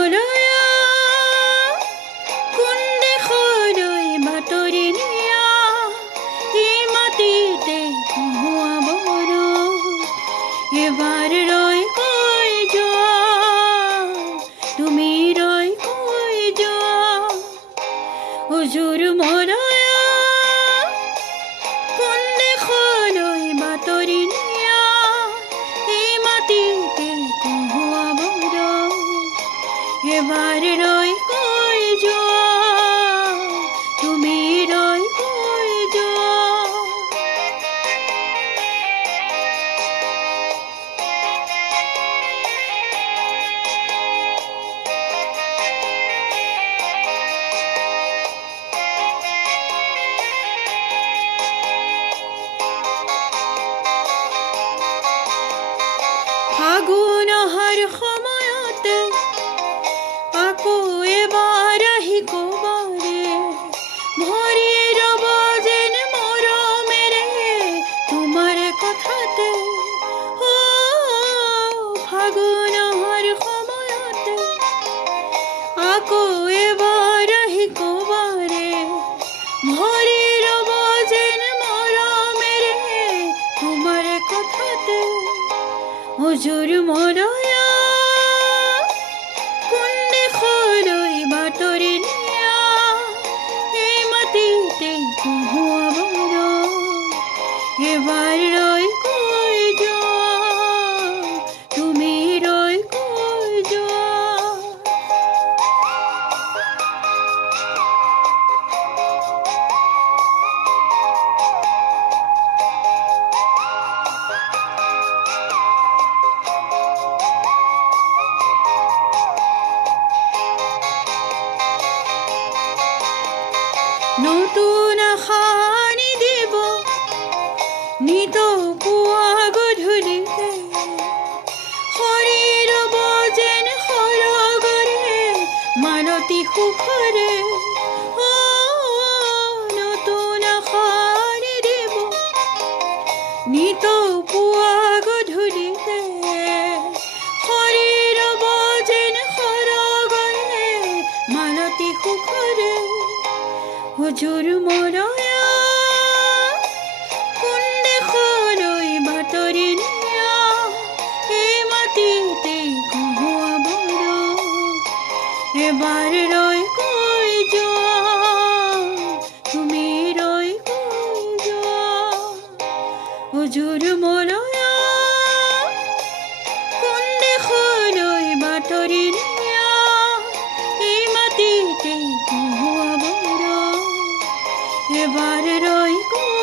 মৰয়া কোন দেশলৈ বাতৰি নিয়া এই মাটিতে কহুৱাবৰ এবাৰ ৰৈ কৈ যোৱা তুমি ৰৈ কৈ যোৱা হুজুৰ মৰয়া কোন দেশলৈ বাতৰি নিয়া এই মাটিতে কহুৱাবৰ এবাৰ ৰৈ কৈ যোৱা তুমি ৰৈ কৈ যোৱা ফাগুন অহাৰ সময়তে আকৌ এবাৰ আহি ক'বাৰে ভৰি ৰ'ব যেন মৰমেৰে তোমাৰ কথাতে ফাগুন অহাৰ সময়তে আকৌ এবাৰ আহি ক'বাৰে ভৰি ৰ'ব যেন মৰমেৰে তোমাৰ কথাতে হুজুৰ মৰয়া কোন দেশলৈ বাতৰি নিয়া এই মাটিতে কহুৱাবৰ এবাৰ ৰৈ কৈ যোৱা তুমি ৰৈ কৈ যোৱা নতুন আশা আনি দিব নিত পুৱা গধূলিতে শৰীৰ ৰ'ব যেন সৰগৰে মালতী সুখৰে নতুন আশা আনি দিব নিত পুৱা গধূলিতে শৰীৰ ৰ'ব যেন সৰগৰে মালতী সুখৰে হুজুৰ মৰয়া কোন দেশলৈ বাতৰি নিয়া এই মাটিতে কহুৱাবৰ এবাৰ ৰৈ কৈ যোৱা তুমি ৰৈ কৈ যোৱা হুজুৰ মৰয়া কোন দেশলৈ বাতৰি নিয়া এই মাটিতে কহুৱাবৰ এবাৰ ৰৈ কৈ